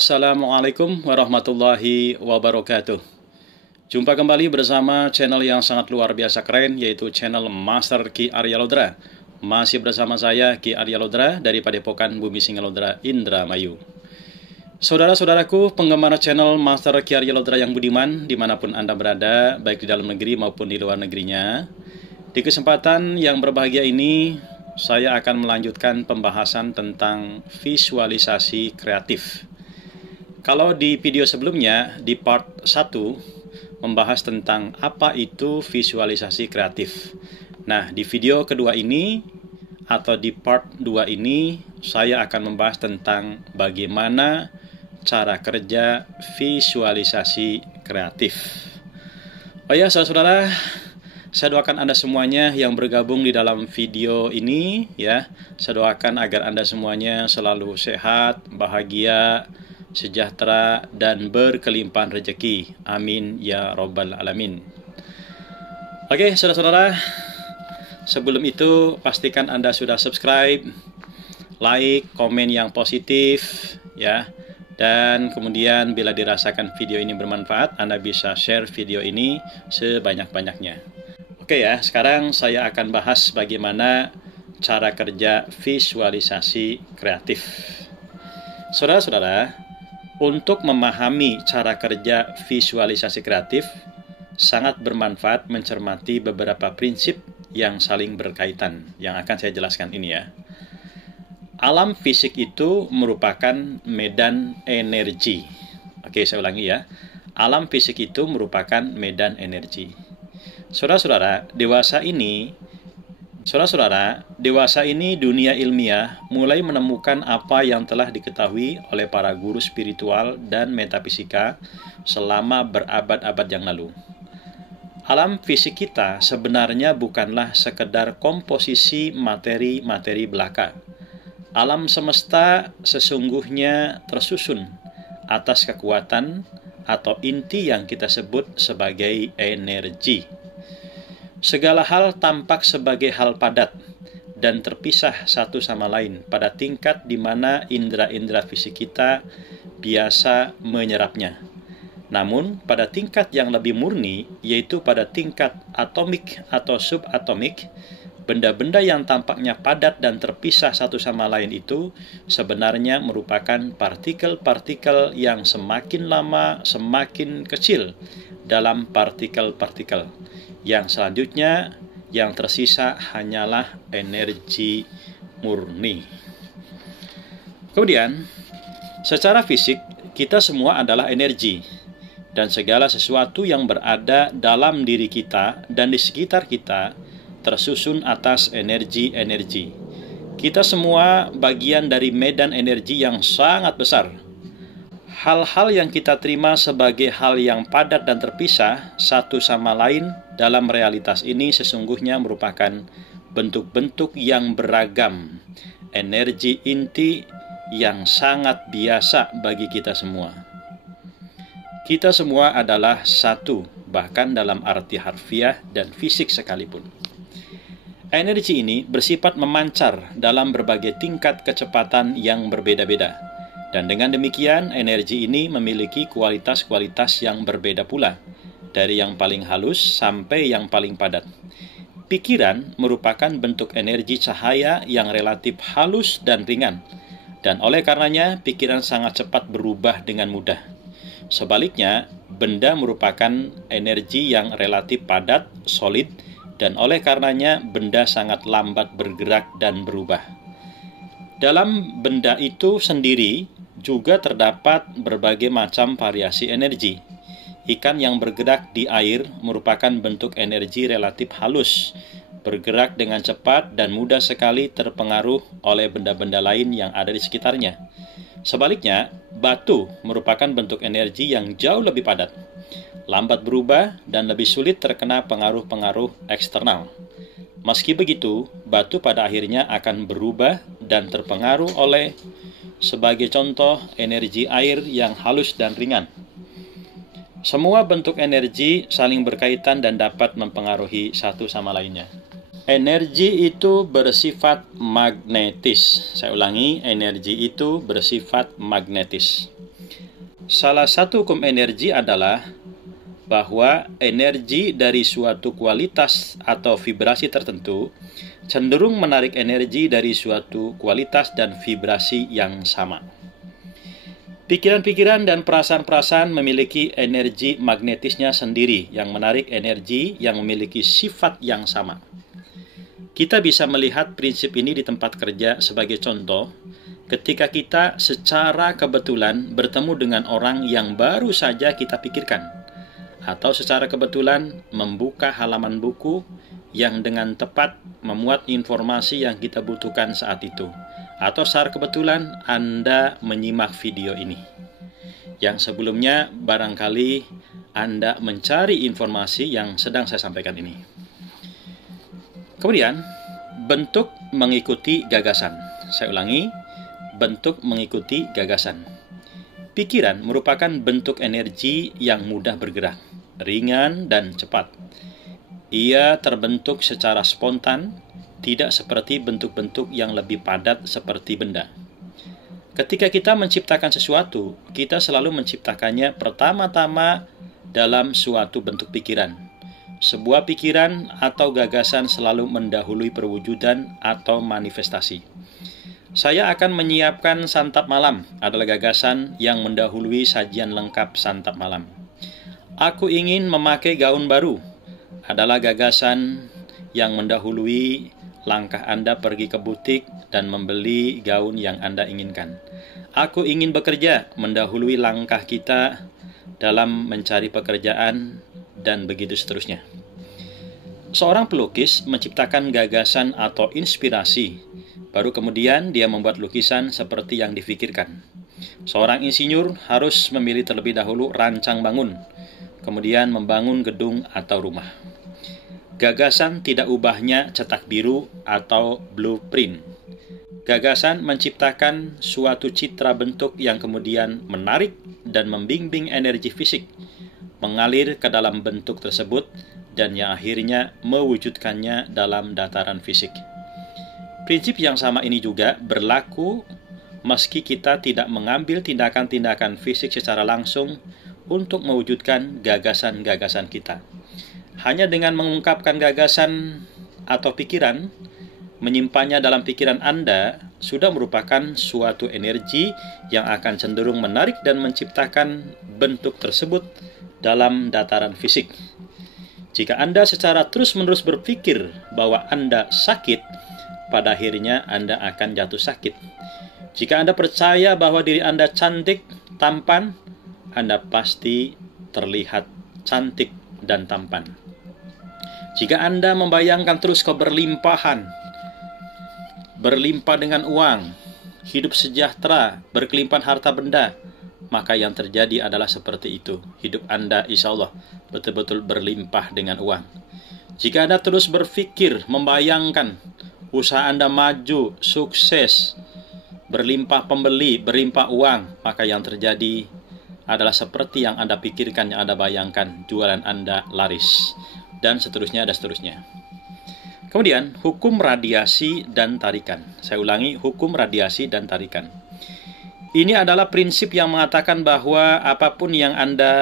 Assalamualaikum warahmatullahi wabarakatuh. Jumpa kembali bersama channel yang sangat luar biasa keren, yaitu channel Master Ki Arya Lodra. Masih bersama saya Ki Arya Lodra dari Padepokan Bumi Singa Lodra, Indramayu. Saudara-saudaraku penggemar channel Master Ki Arya Lodra yang budiman, dimanapun Anda berada, baik di dalam negeri maupun di luar negerinya. Di kesempatan yang berbahagia ini, saya akan melanjutkan pembahasan tentang visualisasi kreatif. Kalau di video sebelumnya, di part 1, membahas tentang apa itu visualisasi kreatif. Nah, di video kedua ini, atau di part 2 ini, saya akan membahas tentang bagaimana cara kerja visualisasi kreatif. Oh ya, saudara-saudara, saya doakan Anda semuanya yang bergabung di dalam video ini, ya. Saya doakan agar Anda semuanya selalu sehat, bahagia, sejahtera, dan berkelimpahan rezeki. Amin ya robbal alamin. Oke, saudara-saudara, sebelum itu pastikan Anda sudah subscribe, like, komen yang positif, ya. Dan kemudian bila dirasakan video ini bermanfaat, Anda bisa share video ini sebanyak-banyaknya. Oke ya, sekarang saya akan bahas bagaimana cara kerja visualisasi kreatif. Saudara-saudara, untuk memahami cara kerja visualisasi kreatif, sangat bermanfaat mencermati beberapa prinsip yang saling berkaitan, yang akan saya jelaskan ini ya. Alam fisik itu merupakan medan energi. Oke, saya ulangi ya. Alam fisik itu merupakan medan energi. Saudara-saudara, dewasa ini dunia ilmiah mulai menemukan apa yang telah diketahui oleh para guru spiritual dan metafisika selama berabad-abad yang lalu. Alam fisik kita sebenarnya bukanlah sekedar komposisi materi-materi belaka. Alam semesta sesungguhnya tersusun atas kekuatan atau inti yang kita sebut sebagai energi. Segala hal tampak sebagai hal padat dan terpisah satu sama lain pada tingkat di mana indera-indera fisik kita biasa menyerapnya. Namun, pada tingkat yang lebih murni, yaitu pada tingkat atomik atau subatomik, benda-benda yang tampaknya padat dan terpisah satu sama lain itu sebenarnya merupakan partikel-partikel yang semakin lama semakin kecil dalam partikel-partikel. Yang selanjutnya, yang tersisa hanyalah energi murni. Kemudian, secara fisik, kita semua adalah energi. Dan segala sesuatu yang berada dalam diri kita dan di sekitar kita tersusun atas energi-energi. Kita semua bagian dari medan energi yang sangat besar. Hal-hal yang kita terima sebagai hal yang padat dan terpisah satu sama lain dalam realitas ini sesungguhnya merupakan bentuk-bentuk yang beragam, energi inti yang sangat biasa bagi kita semua. Kita semua adalah satu, bahkan dalam arti harfiah dan fisik sekalipun. Energi ini bersifat memancar dalam berbagai tingkat kecepatan yang berbeda-beda. Dan dengan demikian, energi ini memiliki kualitas-kualitas yang berbeda pula, dari yang paling halus sampai yang paling padat. Pikiran merupakan bentuk energi cahaya yang relatif halus dan ringan, dan oleh karenanya pikiran sangat cepat berubah dengan mudah. Sebaliknya, benda merupakan energi yang relatif padat, solid, dan oleh karenanya benda sangat lambat bergerak dan berubah. Dalam benda itu sendiri juga terdapat berbagai macam variasi energi. Ikan yang bergerak di air merupakan bentuk energi relatif halus, bergerak dengan cepat dan mudah sekali terpengaruh oleh benda-benda lain yang ada di sekitarnya. Sebaliknya, batu merupakan bentuk energi yang jauh lebih padat, lambat berubah, dan lebih sulit terkena pengaruh-pengaruh eksternal. Meski begitu, batu pada akhirnya akan berubah dan terpengaruh oleh, sebagai contoh, energi air yang halus dan ringan. Semua bentuk energi saling berkaitan dan dapat mempengaruhi satu sama lainnya. Energi itu bersifat magnetis. Saya ulangi, energi itu bersifat magnetis. Salah satu hukum energi adalah bahwa energi dari suatu kualitas atau vibrasi tertentu cenderung menarik energi dari suatu kualitas dan vibrasi yang sama. Pikiran-pikiran dan perasaan-perasaan memiliki energi magnetisnya sendiri yang menarik energi yang memiliki sifat yang sama. Kita bisa melihat prinsip ini di tempat kerja sebagai contoh ketika kita secara kebetulan bertemu dengan orang yang baru saja kita pikirkan, atau secara kebetulan membuka halaman buku yang dengan tepat memuat informasi yang kita butuhkan saat itu, atau secara kebetulan Anda menyimak video ini yang sebelumnya barangkali Anda mencari informasi yang sedang saya sampaikan ini. Kemudian, bentuk mengikuti gagasan. Saya ulangi, bentuk mengikuti gagasan. Pikiran merupakan bentuk energi yang mudah bergerak, ringan dan cepat. Ia terbentuk secara spontan, tidak seperti bentuk-bentuk yang lebih padat seperti benda. Ketika kita menciptakan sesuatu, kita selalu menciptakannya pertama-tama dalam suatu bentuk pikiran. Sebuah pikiran atau gagasan selalu mendahului perwujudan atau manifestasi. Saya akan menyiapkan santap malam adalah gagasan yang mendahului sajian lengkap santap malam. Aku ingin memakai gaun baru adalah gagasan yang mendahului langkah Anda pergi ke butik dan membeli gaun yang Anda inginkan. Aku ingin bekerja mendahului langkah kita dalam mencari pekerjaan dan begitu seterusnya. Seorang pelukis menciptakan gagasan atau inspirasi, baru kemudian dia membuat lukisan seperti yang difikirkan. Seorang insinyur harus memilih terlebih dahulu rancang bangun, kemudian membangun gedung atau rumah. Gagasan tidak ubahnya cetak biru atau blueprint. Gagasan menciptakan suatu citra bentuk yang kemudian menarik dan membimbing energi fisik, mengalir ke dalam bentuk tersebut, dan yang akhirnya mewujudkannya dalam dataran fisik. Prinsip yang sama ini juga berlaku meski kita tidak mengambil tindakan-tindakan fisik secara langsung untuk mewujudkan gagasan-gagasan kita. Hanya dengan mengungkapkan gagasan atau pikiran, menyimpannya dalam pikiran Anda sudah merupakan suatu energi yang akan cenderung menarik dan menciptakan bentuk tersebut dalam dataran fisik. Jika Anda secara terus-menerus berpikir bahwa Anda sakit, pada akhirnya Anda akan jatuh sakit. Jika Anda percaya bahwa diri Anda cantik, tampan, Anda pasti terlihat cantik dan tampan. Jika Anda membayangkan terus keberlimpahan, berlimpah dengan uang, hidup sejahtera, berkelimpahan harta benda, maka yang terjadi adalah seperti itu. Hidup Anda insya Allah betul-betul berlimpah dengan uang. Jika Anda terus berpikir, membayangkan usaha Anda maju, sukses, berlimpah pembeli, berlimpah uang, maka yang terjadi adalah seperti yang Anda pikirkan, yang Anda bayangkan, jualan Anda laris, dan seterusnya dan seterusnya. Kemudian, hukum radiasi dan tarikan. Saya ulangi, hukum radiasi dan tarikan. Ini adalah prinsip yang mengatakan bahwa apapun yang Anda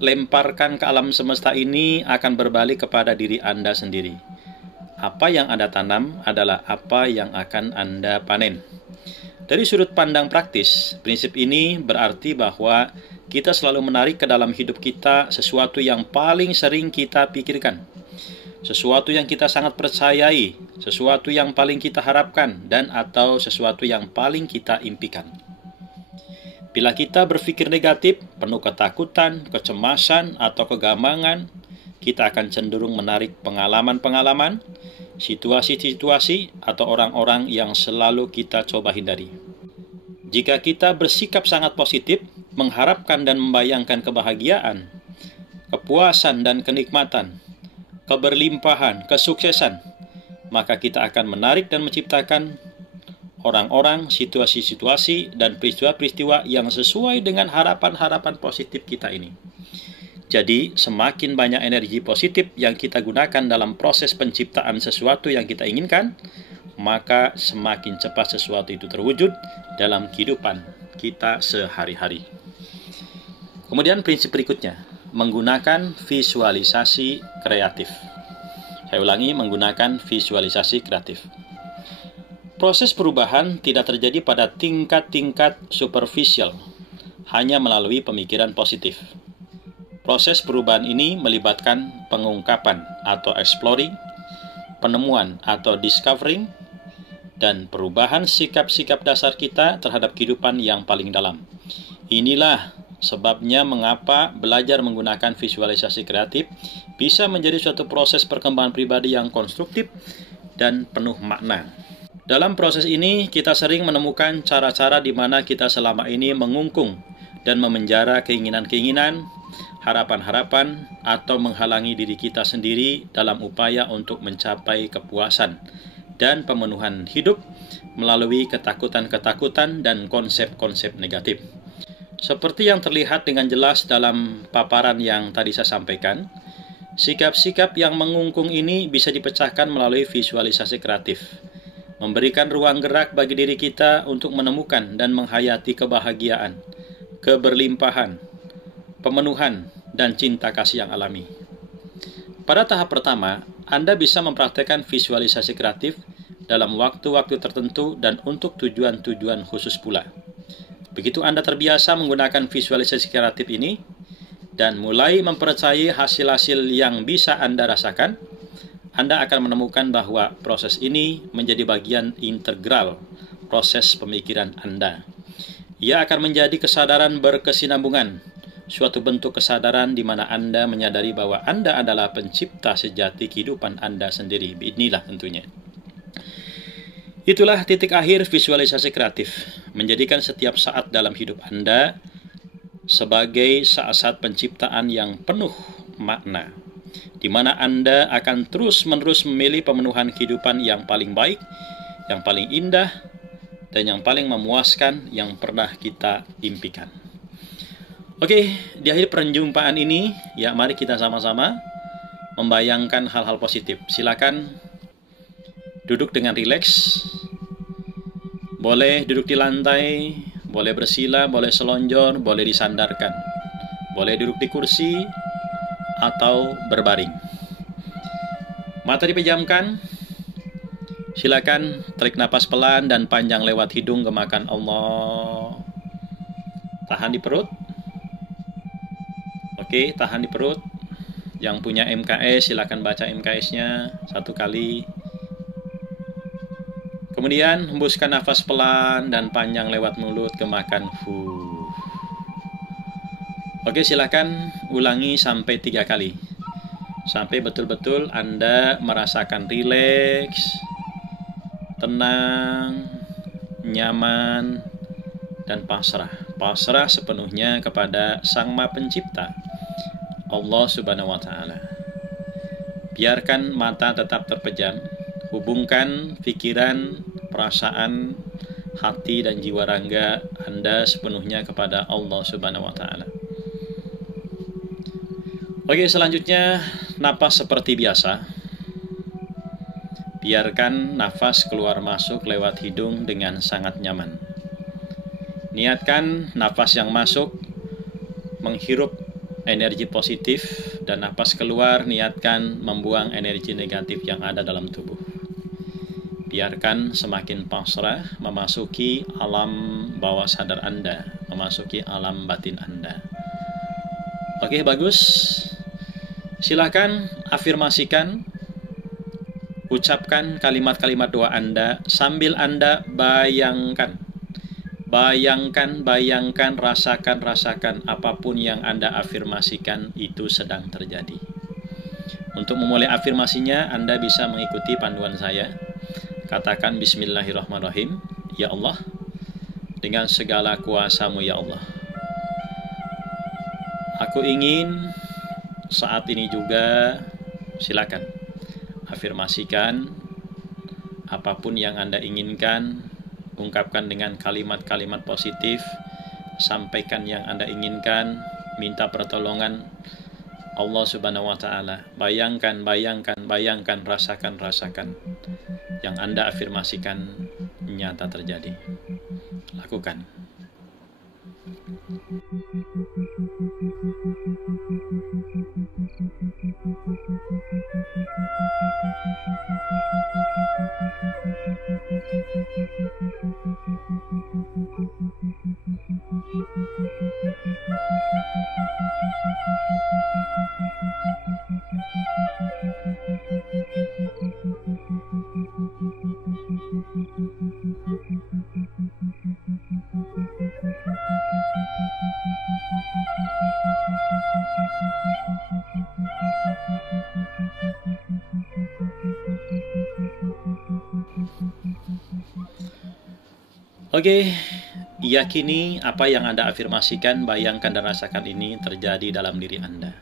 lemparkan ke alam semesta ini akan berbalik kepada diri Anda sendiri. Apa yang Anda tanam adalah apa yang akan Anda panen. Dari sudut pandang praktis, prinsip ini berarti bahwa kita selalu menarik ke dalam hidup kita sesuatu yang paling sering kita pikirkan, sesuatu yang kita sangat percayai, sesuatu yang paling kita harapkan, dan atau sesuatu yang paling kita impikan. Bila kita berpikir negatif, penuh ketakutan, kecemasan, atau kegambangan, kita akan cenderung menarik pengalaman-pengalaman, situasi-situasi, atau orang-orang yang selalu kita coba hindari. Jika kita bersikap sangat positif, mengharapkan dan membayangkan kebahagiaan, kepuasan dan kenikmatan, keberlimpahan, kesuksesan, maka kita akan menarik dan menciptakan orang-orang, situasi-situasi, dan peristiwa-peristiwa yang sesuai dengan harapan-harapan positif kita ini. Jadi, semakin banyak energi positif yang kita gunakan dalam proses penciptaan sesuatu yang kita inginkan, maka semakin cepat sesuatu itu terwujud dalam kehidupan kita sehari-hari. Kemudian prinsip berikutnya, menggunakan visualisasi kreatif. Saya ulangi, menggunakan visualisasi kreatif. Proses perubahan tidak terjadi pada tingkat-tingkat superficial, hanya melalui pemikiran positif. Proses perubahan ini melibatkan pengungkapan atau exploring, penemuan atau discovering, dan perubahan sikap-sikap dasar kita terhadap kehidupan yang paling dalam. Inilah sebabnya mengapa belajar menggunakan visualisasi kreatif bisa menjadi suatu proses perkembangan pribadi yang konstruktif dan penuh makna. Dalam proses ini, kita sering menemukan cara-cara di mana kita selama ini mengungkung dan memenjara keinginan-keinginan, harapan-harapan, atau menghalangi diri kita sendiri dalam upaya untuk mencapai kepuasan dan pemenuhan hidup melalui ketakutan-ketakutan dan konsep-konsep negatif. Seperti yang terlihat dengan jelas dalam paparan yang tadi saya sampaikan, sikap-sikap yang mengungkung ini bisa dipecahkan melalui visualisasi kreatif, memberikan ruang gerak bagi diri kita untuk menemukan dan menghayati kebahagiaan, keberlimpahan, pemenuhan, dan cinta kasih yang alami. Pada tahap pertama, Anda bisa mempraktekkan visualisasi kreatif dalam waktu-waktu tertentu dan untuk tujuan-tujuan khusus pula. Begitu Anda terbiasa menggunakan visualisasi kreatif ini dan mulai mempercayai hasil-hasil yang bisa Anda rasakan, Anda akan menemukan bahwa proses ini menjadi bagian integral proses pemikiran Anda. Ia akan menjadi kesadaran berkesinambungan, suatu bentuk kesadaran di mana Anda menyadari bahwa Anda adalah pencipta sejati kehidupan Anda sendiri. Inilah tentunya. Itulah titik akhir visualisasi kreatif, menjadikan setiap saat dalam hidup Anda sebagai saat-saat penciptaan yang penuh makna, di mana Anda akan terus-menerus memilih pemenuhan kehidupan yang paling baik, yang paling indah, dan yang paling memuaskan yang pernah kita impikan. Oke, di akhir perjumpaan ini, ya mari kita sama-sama membayangkan hal-hal positif. Silakan duduk dengan rileks. Boleh duduk di lantai, boleh bersila, boleh selonjor, boleh disandarkan. Boleh duduk di kursi atau berbaring. Mata dipejamkan. Silakan tarik napas pelan dan panjang lewat hidung, gemakan Allah. Tahan di perut. Oke, tahan di perut. Yang punya MKS silakan baca MKS-nya satu kali. Kemudian hembuskan nafas pelan dan panjang lewat mulut, gemakan hu. Oke, silakan ulangi sampai 3 kali. Sampai betul-betul Anda merasakan rileks, tenang, nyaman, dan pasrah. Pasrah sepenuhnya kepada Sang Maha Pencipta, Allah Subhanahu wa Ta'ala. Biarkan mata tetap terpejam, hubungkan pikiran, perasaan, hati, dan jiwa raga Anda sepenuhnya kepada Allah Subhanahu wa Ta'ala. Oke, selanjutnya napas seperti biasa. Biarkan nafas keluar masuk lewat hidung dengan sangat nyaman. Niatkan nafas yang masuk menghirup energi positif dan nafas keluar niatkan membuang energi negatif yang ada dalam tubuh. Biarkan semakin pasrah memasuki alam bawah sadar Anda, memasuki alam batin Anda. Oke, bagus. Silakan afirmasikan, ucapkan kalimat-kalimat doa Anda sambil Anda bayangkan, rasakan apapun yang Anda afirmasikan itu sedang terjadi. Untuk memulai afirmasinya, Anda bisa mengikuti panduan saya. Katakan Bismillahirrahmanirrahim. Ya Allah, dengan segala kuasa-Mu ya Allah, aku ingin saat ini juga, silakan afirmasikan apapun yang Anda inginkan, ungkapkan dengan kalimat-kalimat positif, sampaikan yang Anda inginkan, minta pertolongan Allah Subhanahu wa Ta'ala. Bayangkan, rasakan yang Anda afirmasikan nyata terjadi. Lakukan. Oke, yakini apa yang Anda afirmasikan, bayangkan dan rasakan ini terjadi dalam diri Anda.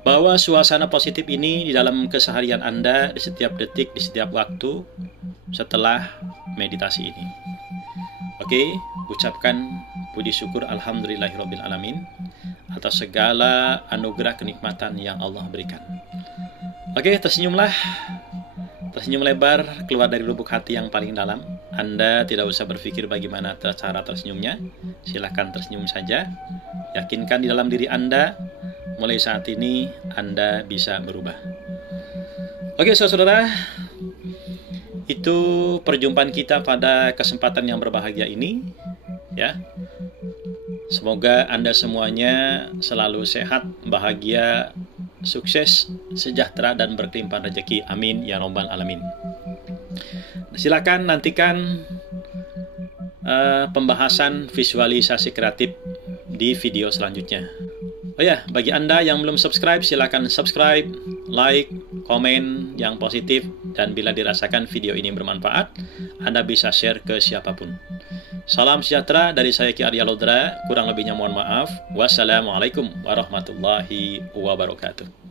Bahwa suasana positif ini di dalam keseharian Anda di setiap detik, di setiap waktu setelah meditasi ini. Oke, ucapkan puji syukur alhamdulillahirabbil alamin atas segala anugerah kenikmatan yang Allah berikan. Oke, tersenyumlah. Tersenyum lebar keluar dari lubuk hati yang paling dalam. Anda tidak usah berpikir bagaimana cara tersenyumnya. Silahkan tersenyum saja. Yakinkan di dalam diri Anda, mulai saat ini Anda bisa berubah. Oke, saudara, itu perjumpaan kita pada kesempatan yang berbahagia ini. Ya, semoga Anda semuanya selalu sehat, bahagia, sukses, sejahtera, dan berkelimpahan rezeki. Amin ya robbal alamin. Silakan nantikan pembahasan visualisasi kreatif di video selanjutnya. Oh ya, bagi Anda yang belum subscribe, silakan subscribe, like, komen yang positif, dan bila dirasakan video ini bermanfaat, Anda bisa share ke siapapun. Salam sejahtera dari saya Ki Arya Lodra, kurang lebihnya mohon maaf. Wassalamualaikum warahmatullahi wabarakatuh.